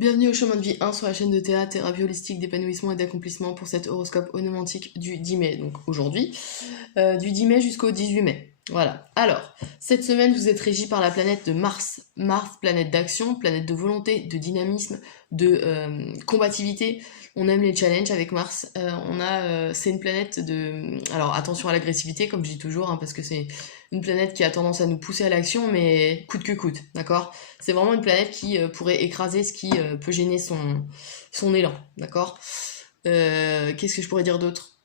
Bienvenue au chemin de vie 1 sur la chaîne de Théa, thérapie holistique d'épanouissement et d'accomplissement pour cet horoscope onomantique du 10 mai, donc aujourd'hui, du 10 mai jusqu'au 18 mai. Voilà. Alors, cette semaine, vous êtes régi par la planète de Mars. Mars, planète d'action, planète de volonté, de dynamisme, de combativité. On aime les challenges avec Mars. C'est une planète de... Alors, attention à l'agressivité, comme je dis toujours, hein, parce que c'est une planète qui a tendance à nous pousser à l'action, mais coûte que coûte, d'accord ? C'est vraiment une planète qui pourrait écraser ce qui peut gêner son élan, d'accord ? Qu'est-ce que je pourrais dire d'autre ?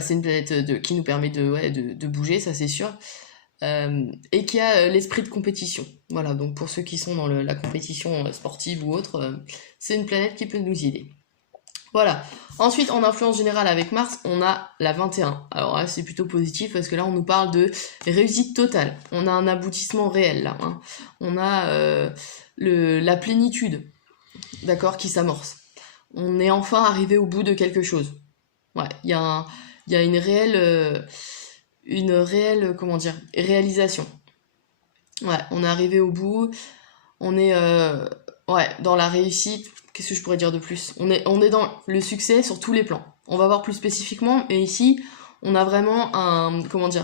C'est une planète qui nous permet de bouger, ça c'est sûr, et qui a l'esprit de compétition. Voilà, donc pour ceux qui sont dans la compétition sportive ou autre, c'est une planète qui peut nous y aider. Voilà. Ensuite, en influence générale avec Mars, on a la 21. Alors là, c'est plutôt positif parce que là, on nous parle de réussite totale. On a un aboutissement réel là. Hein. On a la plénitude, d'accord, qui s'amorce. On est enfin arrivé au bout de quelque chose. Ouais, il y a une réelle, comment dire, réalisation. Ouais, on est arrivé au bout. On est, dans la réussite. Qu'est-ce que je pourrais dire de plus ? On est dans le succès sur tous les plans. On va voir plus spécifiquement, et ici, on a vraiment un ressenti.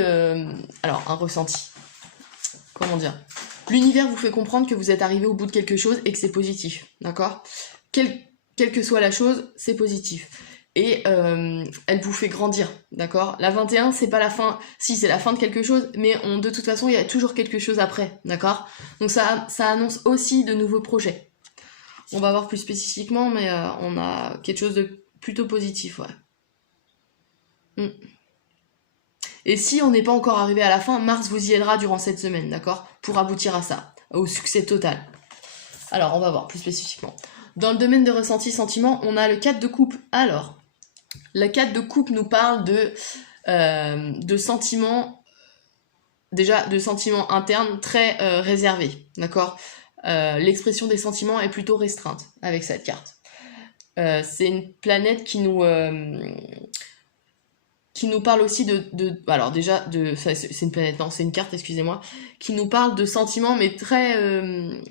Un ressenti. Comment dire ? L'univers vous fait comprendre que vous êtes arrivé au bout de quelque chose et que c'est positif, d'accord ? Quelle que soit la chose, c'est positif. Et elle vous fait grandir, d'accord ? La 21, c'est pas la fin, si c'est la fin de quelque chose, mais de toute façon, il y a toujours quelque chose après, d'accord ? Donc ça annonce aussi de nouveaux projets. On va voir plus spécifiquement, mais on a quelque chose de plutôt positif, ouais. Et si on n'est pas encore arrivé à la fin, Mars vous y aidera durant cette semaine, d'accord ? Pour aboutir à ça, au succès total. Alors, on va voir plus spécifiquement. Dans le domaine de ressenti sentiment, on a le 4 de coupe. Alors, la 4 de coupe nous parle de sentiments, déjà de sentiments internes très réservés, d'accord ? L'expression des sentiments est plutôt restreinte avec cette carte. C'est une planète qui nous parle aussi alors déjà, c'est une planète, non, c'est une carte, excusez-moi, qui nous parle de sentiments, mais très...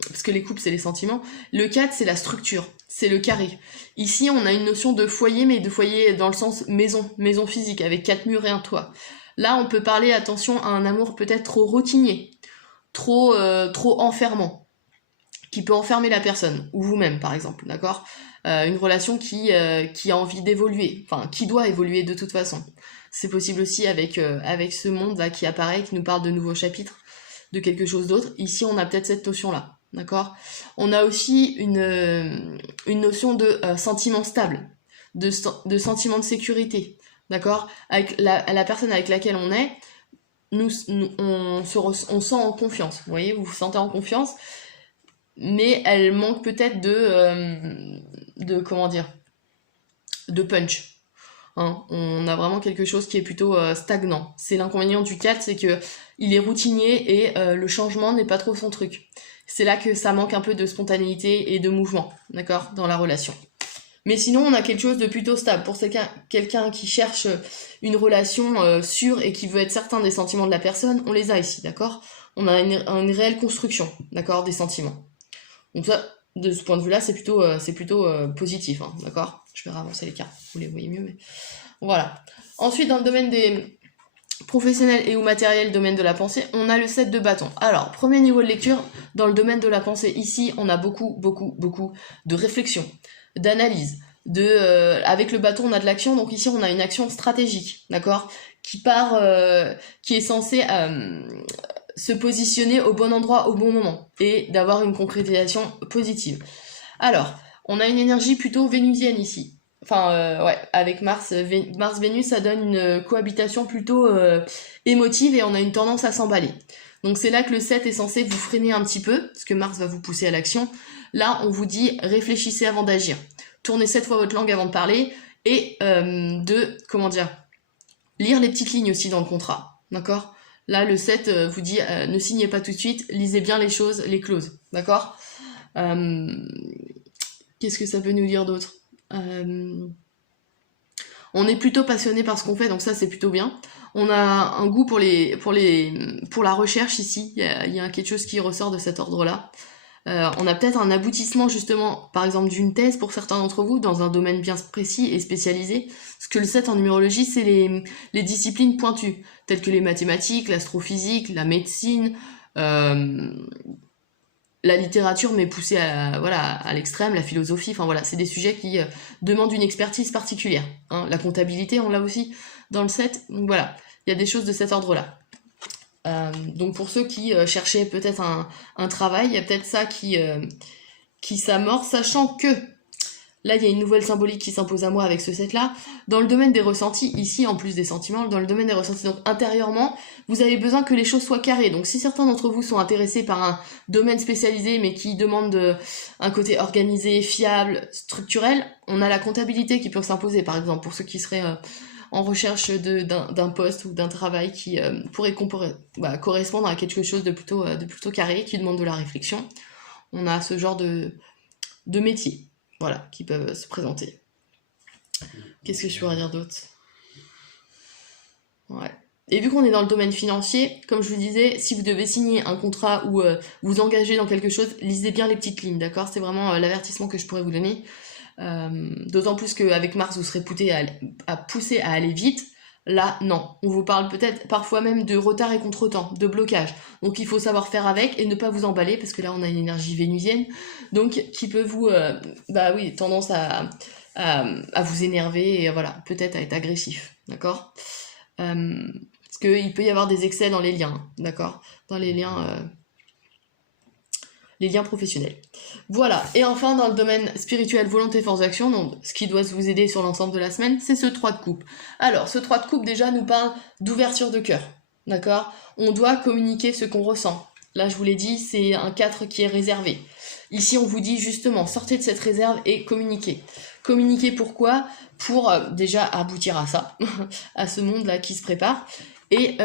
parce que les coupes, c'est les sentiments. Le 4, c'est la structure, c'est le carré. Ici, on a une notion de foyer, mais de foyer dans le sens maison physique, avec 4 murs et un toit. Là, on peut parler, attention, à un amour peut-être trop routinier, trop enfermant, qui peut enfermer la personne, ou vous-même, par exemple, d'accord ? Une relation qui a envie d'évoluer, enfin, qui doit évoluer de toute façon. C'est possible aussi avec ce monde-là qui apparaît, qui nous parle de nouveaux chapitres, de quelque chose d'autre. Ici, on a peut-être cette notion-là, d'accord ? On a aussi une notion de sentiment stable, de sentiment de sécurité, d'accord ? Avec la personne avec laquelle on est, on sent en confiance, vous voyez, vous vous sentez en confiance, mais elle manque peut-être de comment dire, de punch. Hein, on a vraiment quelque chose qui est plutôt stagnant. C'est l'inconvénient du 4, c'est que il est routinier et le changement n'est pas trop son truc. C'est là que ça manque un peu de spontanéité et de mouvement, d'accord, dans la relation. Mais sinon, on a quelque chose de plutôt stable. Pour quelqu'un qui cherche une relation sûre et qui veut être certain des sentiments de la personne, on les a ici, d'accord ? On a une réelle construction, d'accord, des sentiments. Donc ça, de ce point de vue-là, c'est plutôt positif, hein, d'accord ? Je vais avancer les cartes, vous les voyez mieux, mais... Voilà. Ensuite, dans le domaine des professionnels et ou matériels, domaine de la pensée, on a le 7 de bâton. Alors, premier niveau de lecture, dans le domaine de la pensée, ici, on a beaucoup de réflexion, d'analyse, avec le bâton, on a de l'action, donc ici, on a une action stratégique, d'accord ? Qui est censée... se positionner au bon endroit au bon moment et d'avoir une concrétisation positive. Alors, on a une énergie plutôt vénusienne ici. Enfin, avec Mars-Vénus, ça donne une cohabitation plutôt émotive et on a une tendance à s'emballer. Donc c'est là que le 7 est censé vous freiner un petit peu, parce que Mars va vous pousser à l'action. Là, on vous dit, réfléchissez avant d'agir. Tournez 7 fois votre langue avant de parler et lire les petites lignes aussi dans le contrat, d'accord ? Là, le 7 vous dit ne signez pas tout de suite, lisez bien les choses, les clauses, d'accord ? Qu'est-ce que ça peut nous dire d'autre ? On est plutôt passionné par ce qu'on fait, donc ça c'est plutôt bien. On a un goût pour la recherche ici, il y a quelque chose qui ressort de cet ordre-là. On a peut-être un aboutissement justement, par exemple d'une thèse pour certains d'entre vous, dans un domaine bien précis et spécialisé. Parce que le 7 en numérologie, c'est les disciplines pointues, telles que les mathématiques, l'astrophysique, la médecine, la littérature, mais poussée à l'extrême, la philosophie, enfin voilà, c'est des sujets qui demandent une expertise particulière. Hein. La comptabilité, on l'a aussi dans le 7, donc voilà, il y a des choses de cet ordre-là. Donc pour ceux qui cherchaient peut-être un travail, il y a peut-être ça qui s'amorce, sachant que là il y a une nouvelle symbolique qui s'impose à moi avec ce set-là. Dans le domaine des ressentis, ici en plus des sentiments, dans le domaine des ressentis, donc intérieurement, vous avez besoin que les choses soient carrées. Donc si certains d'entre vous sont intéressés par un domaine spécialisé mais qui demande un côté organisé, fiable, structurel, on a la comptabilité qui peut s'imposer par exemple pour ceux qui seraient en recherche d'un poste ou d'un travail qui pourrait correspondre à quelque chose de plutôt carré, qui demande de la réflexion. On a ce genre de métiers, voilà, qui peuvent se présenter. Qu'est-ce que je pourrais dire d'autre? Ouais. Et vu qu'on est dans le domaine financier, comme je vous disais, si vous devez signer un contrat ou vous engager dans quelque chose, lisez bien les petites lignes, d'accord? C'est vraiment l'avertissement que je pourrais vous donner. D'autant plus qu'avec Mars, vous serez poussé à aller vite. Là, non. On vous parle peut-être parfois même de retard et contre-temps, de blocage. Donc il faut savoir faire avec et ne pas vous emballer, parce que là, on a une énergie vénusienne, donc qui peut vous, tendance à vous énerver et voilà, peut-être à être agressif, d'accord? Parce qu'il peut y avoir des excès dans les liens, d'accord? Dans les liens professionnels. Voilà, et enfin dans le domaine spirituel, volonté, force d'action, donc ce qui doit vous aider sur l'ensemble de la semaine, c'est ce 3 de coupe. Alors, ce 3 de coupe déjà nous parle d'ouverture de cœur, d'accord? On doit communiquer ce qu'on ressent. Là, je vous l'ai dit, c'est un 4 qui est réservé. Ici, on vous dit justement, sortez de cette réserve et communiquez. Communiquer pourquoi? Pour déjà aboutir à ça, à ce monde-là qui se prépare. Et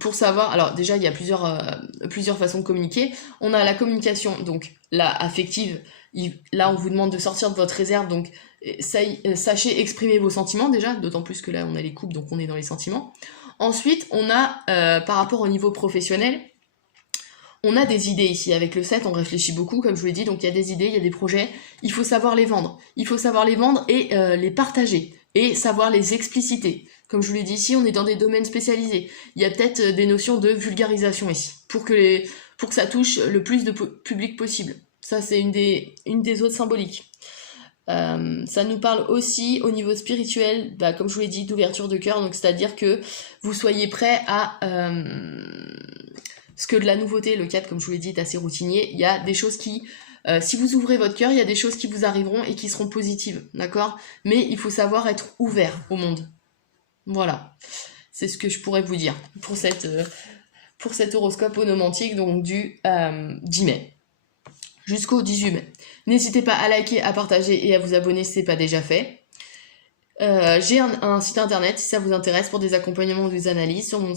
pour savoir, alors déjà il y a plusieurs façons de communiquer. On a la communication, donc la affective, là on vous demande de sortir de votre réserve, donc sachez exprimer vos sentiments déjà, d'autant plus que là on a les coupes, donc on est dans les sentiments. Ensuite on a, par rapport au niveau professionnel, on a des idées ici, avec le 7 on réfléchit beaucoup comme je vous l'ai dit, donc il y a des idées, il y a des projets, il faut savoir les vendre. Il faut savoir les vendre et les partager, et savoir les expliciter. Comme je vous l'ai dit ici, on est dans des domaines spécialisés. Il y a peut-être des notions de vulgarisation ici, pour que ça touche le plus de public possible. Ça, c'est une des autres symboliques. Ça nous parle aussi au niveau spirituel, comme je vous l'ai dit, d'ouverture de cœur, donc c'est-à-dire que vous soyez prêts à... parce que de la nouveauté, le 4, comme je vous l'ai dit, est assez routinier. Il y a des choses qui... si vous ouvrez votre cœur, il y a des choses qui vous arriveront et qui seront positives, d'accord? Mais il faut savoir être ouvert au monde. Voilà, c'est ce que je pourrais vous dire pour cet horoscope onomantique, donc du 10 mai jusqu'au 18 mai. N'hésitez pas à liker, à partager et à vous abonner si ce n'est pas déjà fait. J'ai un site internet si ça vous intéresse pour des accompagnements ou des analyses sur mon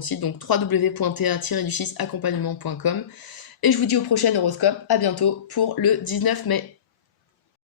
site, donc www.ta-accompagnement.com. Et je vous dis au prochain horoscope, à bientôt pour le 19 mai.